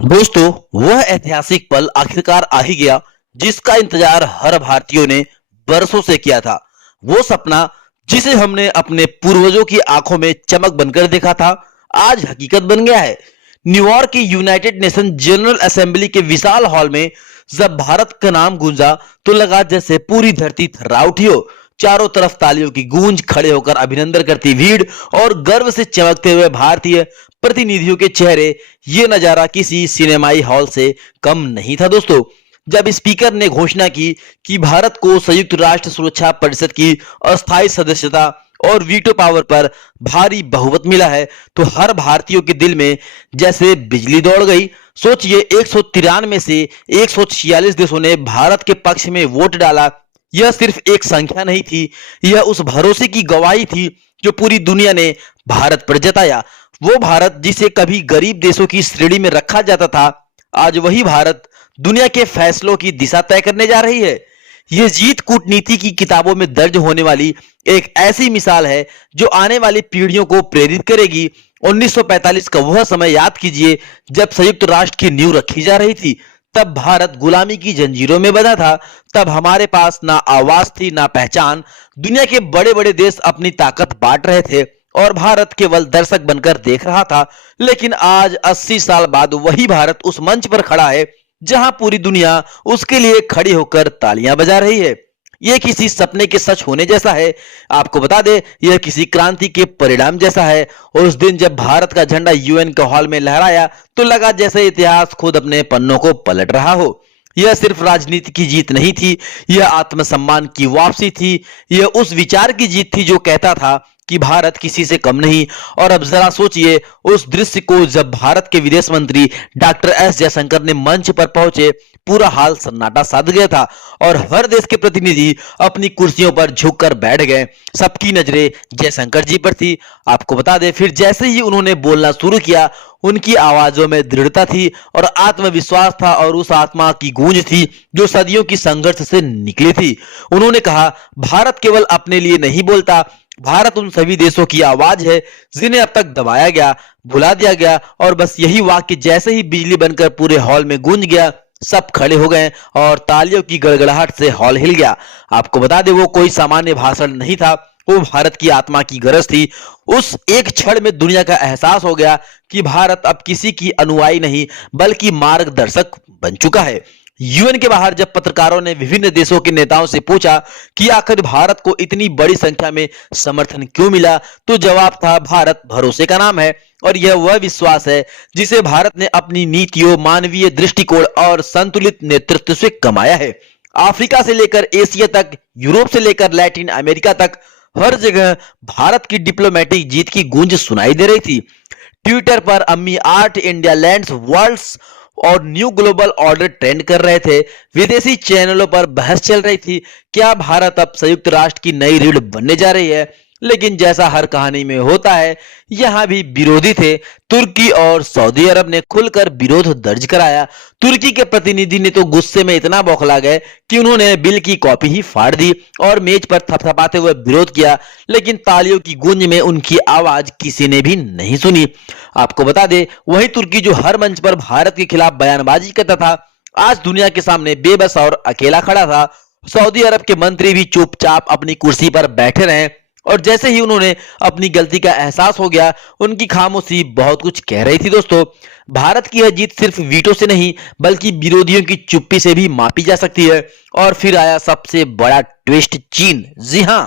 दोस्तों, वह ऐतिहासिक पल आखिरकार आ ही गया जिसका इंतजार हर भारतीयों ने बरसों से किया था। वो सपना जिसे हमने अपने पूर्वजों की आंखों में चमक बनकर देखा था, आज हकीकत बन गया है। न्यूयॉर्क की यूनाइटेड नेशन जनरल असेंबली के विशाल हॉल में जब भारत का नाम गूंजा तो लगा जैसे पूरी धरती थर्रा उठी हो। चारों तरफ तालियों की गूंज, खड़े होकर अभिनंदन करती भीड़ और गर्व से चमकते हुए भारतीय प्रतिनिधियों के चेहरे। ये नजारा किसी सिनेमाई हॉल से कम नहीं था दोस्तों। जब स्पीकर ने घोषणा की कि भारत को संयुक्त राष्ट्र सुरक्षा परिषद की अस्थायी सदस्यता और वीटो पावर पर भारी बहुमत मिला है, तो हर भारतीयों के दिल में जैसे बिजली दौड़ गई। सोचिए, 193 से 146 देशों ने भारत के पक्ष में वोट डाला। यह सिर्फ एक संख्या नहीं थी, यह उस भरोसे की गवाही थी जो पूरी दुनिया ने भारत पर जताया। वो भारत जिसे कभी गरीब देशों की श्रेणी में रखा जाता था, आज वही भारत दुनिया के फैसलों की दिशा तय करने जा रही है। यह जीत कूटनीति की किताबों में दर्ज होने वाली एक ऐसी मिसाल है जो आने वाली पीढ़ियों को प्रेरित करेगी। 1945 का वह समय याद कीजिए जब संयुक्त राष्ट्र की नींव रखी जा रही थी। तब भारत गुलामी की जंजीरों में बंधा था। तब हमारे पास ना आवाज थी ना पहचान। दुनिया के बड़े बड़े देश अपनी ताकत बांट रहे थे और भारत केवल दर्शक बनकर देख रहा था। लेकिन आज 80 साल बाद वही भारत उस मंच पर खड़ा है जहां पूरी दुनिया उसके लिए खड़ी होकर तालियां बजा रही है। यह किसी सपने के सच होने जैसा है। आपको बता दें, यह किसी क्रांति के परिणाम जैसा है। और उस दिन जब भारत का झंडा यूएन के हॉल में लहराया तो लगा जैसे इतिहास खुद अपने पन्नों को पलट रहा हो। यह सिर्फ राजनीति की जीत नहीं थी, यह आत्मसम्मान की वापसी थी। यह उस विचार की जीत थी जो कहता था कि भारत किसी से कम नहीं। और अब जरा सोचिए उस दृश्य को जब भारत के विदेश मंत्री डॉक्टर एस जयशंकर ने मंच पर पहुंचे। पूरा हाल सन्नाटा साध गया था और हर देश के प्रतिनिधि अपनी कुर्सियों पर झुककर बैठ गए। सबकी नजरें जयशंकर जी पर थी। आपको बता दें, फिर जैसे ही उन्होंने बोलना शुरू किया, उनकी आवाजों में दृढ़ता थी और आत्मविश्वास था और उस आत्मा की गूंज थी जो सदियों की संघर्ष से निकली थी। उन्होंने कहा, भारत केवल अपने लिए नहीं बोलता, भारत उन सभी देशों की आवाज है जिन्हें अब तक दबाया गया, भुला दिया गया। और बस यही वाक्य जैसे ही बिजली बनकर पूरे हॉल में गूंज गया, सब खड़े हो गए और तालियों की गड़गड़ाहट से हॉल हिल गया। आपको बता दें, वो कोई सामान्य भाषण नहीं था, वो भारत की आत्मा की गरज थी। उस एक क्षण में दुनिया का एहसास हो गया कि भारत अब किसी की अनुयायी नहीं बल्कि मार्गदर्शक बन चुका है। यूएन के बाहर जब पत्रकारों ने विभिन्न देशों के नेताओं से पूछा कि आखिर भारत को इतनी बड़ी संख्या में समर्थन क्यों मिला, तो जवाब था, भारत भरोसे का नाम है और यह वह विश्वास है जिसे भारत ने अपनी नीतियों, मानवीय दृष्टिकोण और संतुलित नेतृत्व से कमाया है। अफ्रीका से लेकर एशिया तक, यूरोप से लेकर लैटिन अमेरिका तक, हर जगह भारत की डिप्लोमेटिक जीत की गूंज सुनाई दे रही थी। ट्विटर पर अम्मी आर्ट, इंडिया लैंड्स वर्ल्ड्स और न्यू ग्लोबल ऑर्डर ट्रेंड कर रहे थे। विदेशी चैनलों पर बहस चल रही थी, क्या भारत अब संयुक्त राष्ट्र की नई रीढ़ बनने जा रही है। लेकिन जैसा हर कहानी में होता है, यहां भी विरोधी थे। तुर्की और सऊदी अरब ने खुलकर विरोध दर्ज कराया। तुर्की के प्रतिनिधि ने तो गुस्से में इतना बौखला गए कि उन्होंने बिल की कॉपी ही फाड़ दी और मेज पर थपथपाते हुए विरोध किया। लेकिन तालियों की गूंज में उनकी आवाज किसी ने भी नहीं सुनी। आपको बता दें, वही तुर्की जो हर मंच पर भारत के खिलाफ बयानबाजी करता था, आज दुनिया के सामने बेबस और अकेला खड़ा था। सऊदी अरब के मंत्री भी चुपचाप अपनी कुर्सी पर बैठे रहे और जैसे ही उन्होंने अपनी गलती का एहसास हो गया, उनकी खामोशी बहुत कुछ कह रही थी। दोस्तों, भारत की यह जीत सिर्फ वीटो से नहीं बल्कि विरोधियों की चुप्पी से भी मापी जा सकती है। और फिर आया सबसे बड़ा ट्विस्ट, चीन। जी हां,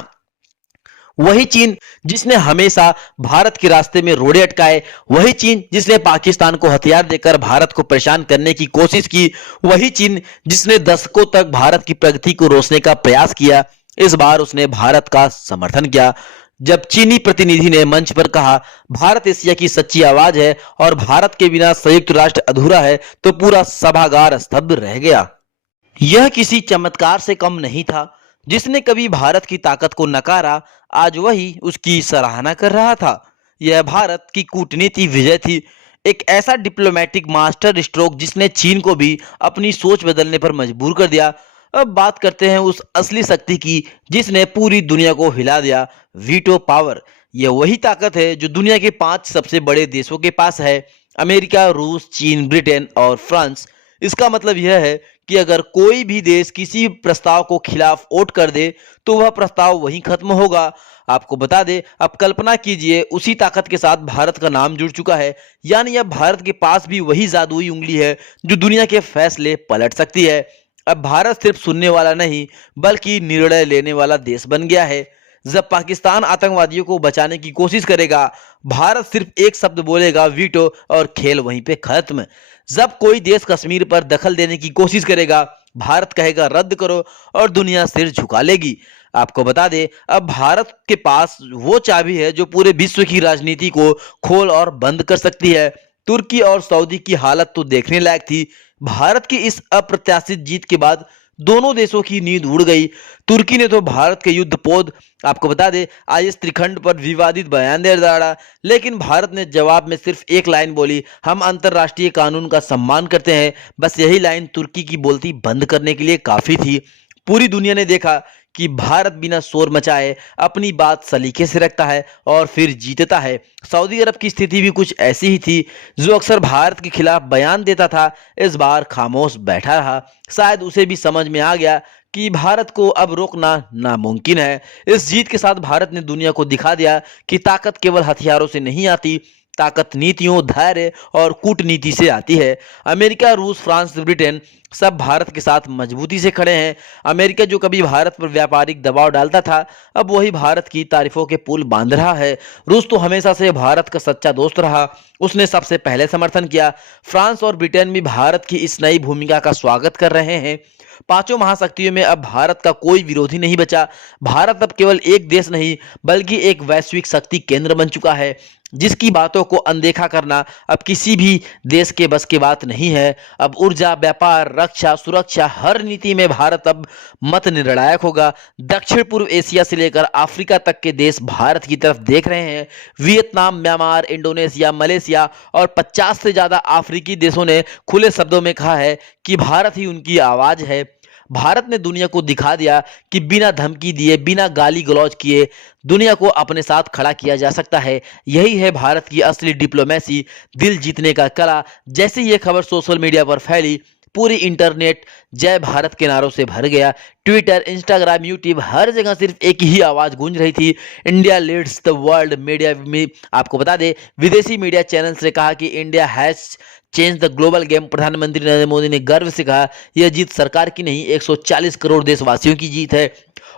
वही चीन जिसने हमेशा भारत के रास्ते में रोड़े अटकाए, वही चीन जिसने पाकिस्तान को हथियार देकर भारत को परेशान करने की कोशिश की, वही चीन जिसने दशकों तक भारत की प्रगति को रोकने का प्रयास किया। इस बार उसने भारत का समर्थन किया। जब चीनी प्रतिनिधि ने मंच पर कहा, भारत एशिया की सच्ची आवाज है और भारत के बिना संयुक्त राष्ट्र अधूरा है, तो पूरा सभागार स्तब्ध रह गया। यह किसी चमत्कार से कम नहीं था। जिसने कभी भारत की ताकत को नकारा, आज वही उसकी सराहना कर रहा था। यह भारत की कूटनीति विजय थी, एक ऐसा डिप्लोमेटिक मास्टर स्ट्रोक जिसने चीन को भी अपनी सोच बदलने पर मजबूर कर दिया। अब बात करते हैं उस असली शक्ति की जिसने पूरी दुनिया को हिला दिया, वीटो पावर। यह वही ताकत है जो दुनिया के 5 सबसे बड़े देशों के पास है। अमेरिका, रूस, चीन, ब्रिटेन और फ्रांस। इसका मतलब यह है कि अगर कोई भी देश किसी प्रस्ताव को खिलाफ वोट कर दे तो वह प्रस्ताव वहीं खत्म होगा। आपको बता दें, अब कल्पना कीजिए उसी ताकत के साथ भारत का नाम जुड़ चुका है, यानी अब भारत के पास भी वही जादुई उंगली है जो दुनिया के फैसले पलट सकती है। अब भारत सिर्फ सुनने वाला नहीं बल्कि निर्णय लेने वाला देश बन गया है। जब पाकिस्तान आतंकवादियों को बचाने की कोशिश करेगा, भारत सिर्फ एक शब्द बोलेगा, वीटो, और खेल वहीं पे खत्म। जब कोई देश कश्मीर पर दखल देने की कोशिश करेगा, भारत कहेगा रद्द करो, और दुनिया सिर झुका लेगी। आपको बता दें, अब भारत के पास वो चाबी है जो पूरे विश्व की राजनीति को खोल और बंद कर सकती है। तुर्की और सऊदी की हालत तो देखने लायक थी। भारत की इस अप्रत्याशित जीत के बाद दोनों देशों की नींद उड़ गई। तुर्की ने तो भारत के युद्धपोत, आपको बता दें, आईएस त्रिखंड पर विवादित बयान दे डाला, लेकिन भारत ने जवाब में सिर्फ एक लाइन बोली, हम अंतरराष्ट्रीय कानून का सम्मान करते हैं। बस यही लाइन तुर्की की बोलती बंद करने के लिए काफी थी। पूरी दुनिया ने देखा कि भारत बिना शोर मचाए अपनी बात सलीके से रखता है और फिर जीतता है। सऊदी अरब की स्थिति भी कुछ ऐसी ही थी, जो अक्सर भारत के खिलाफ बयान देता था, इस बार खामोश बैठा रहा। शायद उसे भी समझ में आ गया कि भारत को अब रोकना नामुमकिन है। इस जीत के साथ भारत ने दुनिया को दिखा दिया कि ताकत केवल हथियारों से नहीं आती, ताकत नीतियों, धैर्य और कूटनीति से आती है। अमेरिका, रूस, फ्रांस, ब्रिटेन सब भारत के साथ मजबूती से खड़े हैं। अमेरिका जो कभी भारत पर व्यापारिक दबाव डालता था, अब वही भारत की तारीफों के पुल बांध रहा है। रूस तो हमेशा से भारत का सच्चा दोस्त रहा, उसने सबसे पहले समर्थन किया। फ्रांस और ब्रिटेन भी भारत की इस नई भूमिका का स्वागत कर रहे हैं। पांचों महाशक्तियों में अब भारत का कोई विरोधी नहीं बचा। भारत अब केवल एक देश नहीं बल्कि एक वैश्विक शक्ति केंद्र बन चुका है, जिसकी बातों को अनदेखा करना अब किसी भी देश के बस की बात नहीं है। अब ऊर्जा, व्यापार, रक्षा, सुरक्षा, हर नीति में भारत अब मत निर्णायक होगा। दक्षिण पूर्व एशिया से लेकर अफ्रीका तक के देश भारत की तरफ देख रहे हैं। वियतनाम, म्यांमार, इंडोनेशिया, मलेशिया और 50 से ज्यादा अफ्रीकी देशों ने खुले शब्दों में कहा है कि भारत ही उनकी आवाज है। भारत ने दुनिया को दिखा दिया कि बिना धमकी दिए, बिना गाली गलौज किए दुनिया को अपने साथ खड़ा किया जा सकता है। यही है भारत की असली डिप्लोमेसी, दिल जीतने का कला। जैसे ये खबर सोशल मीडिया पर फैली, पूरी इंटरनेट जय भारत के नारों से भर गया। ट्विटर, इंस्टाग्राम, यूट्यूब, हर जगह सिर्फ एक ही आवाज गूंज रही थी, India leads the world. Media में आपको बता दें, विदेशी मीडिया चैनल्स ने कहा कि India has change the global game. प्रधानमंत्री नरेंद्र मोदी ने गर्व से कहा, यह जीत सरकार की नहीं, 140 करोड़ देशवासियों की जीत है।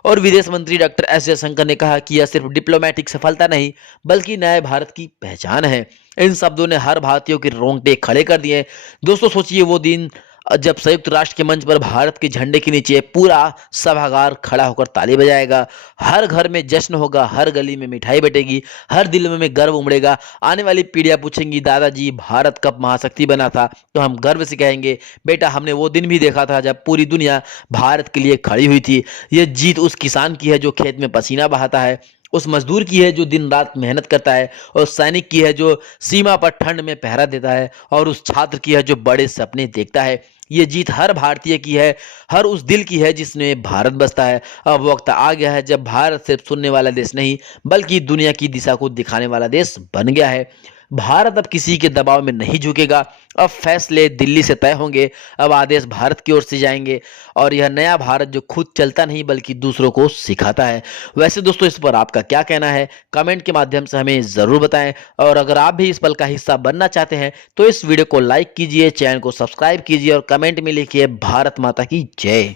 और विदेश मंत्री डॉक्टर एस जयशंकर ने कहा कि यह सिर्फ डिप्लोमेटिक सफलता नहीं बल्कि नए भारत की पहचान है। इन शब्दों ने हर भारतीय के रोंगटे खड़े कर दिए। दोस्तों, सोचिए वो दिन जब संयुक्त राष्ट्र के मंच पर भारत के झंडे के नीचे पूरा सभागार खड़ा होकर ताली बजाएगा। हर घर में जश्न होगा, हर गली में मिठाई बटेगी, हर दिल में गर्व उमड़ेगा। आने वाली पीढ़ियां पूछेंगी, दादाजी भारत कब महाशक्ति बना था? तो हम गर्व से कहेंगे, बेटा हमने वो दिन भी देखा था जब पूरी दुनिया भारत के लिए खड़ी हुई थी। ये जीत उस किसान की है जो खेत में पसीना बहाता है, उस मजदूर की है जो दिन रात मेहनत करता है, और सैनिक की है जो सीमा पर ठंड में पहरा देता है, और उस छात्र की है जो बड़े सपने देखता है। ये जीत हर भारतीय की है, हर उस दिल की है जिसने भारत बसता है। अब वक्त आ गया है जब भारत सिर्फ सुनने वाला देश नहीं बल्कि दुनिया की दिशा को दिखाने वाला देश बन गया है। भारत अब किसी के दबाव में नहीं झुकेगा। अब फैसले दिल्ली से तय होंगे, अब आदेश भारत की ओर से जाएंगे, और यह नया भारत जो खुद चलता नहीं बल्कि दूसरों को सिखाता है। वैसे दोस्तों, इस पर आपका क्या कहना है? कमेंट के माध्यम से हमें जरूर बताएं, और अगर आप भी इस पल का हिस्सा बनना चाहते हैं तो इस वीडियो को लाइक कीजिए, चैनल को सब्सक्राइब कीजिए और कमेंट में लिखिए भारत माता की जय।